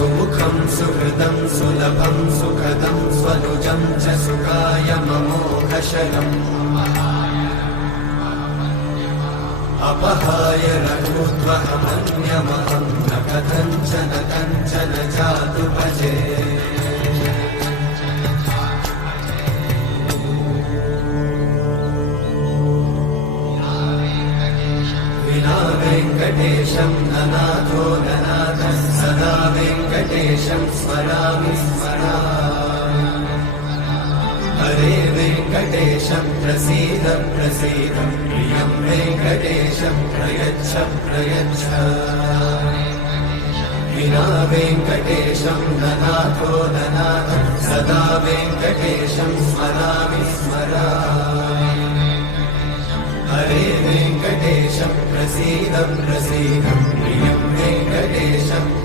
सुमुखं सुहृदं सुलभं सुखदं स्वनुजं च सुखाय ममोघशयम् अपहाय रघूद्वहमन्यमहं न कथञ्चन कञ्चन जातु भजे विना वेङ्कटेशं ननाथो ननाथः सदा वेङ्कटेशं स्मरामि स्मरामि हरे वेङ्कटेशं प्रसीद प्रसीद प्रियं वेङ्कटेशं प्रयच्छ प्रयच्छ विना वेङ्कटेशं ननाथो ननाथः सदा वेङ्कटेशं स्मरामि स्मरामि हरे वेङ्कटेशं प्रसीद प्रसीद प्रियं वेङ्कटेशं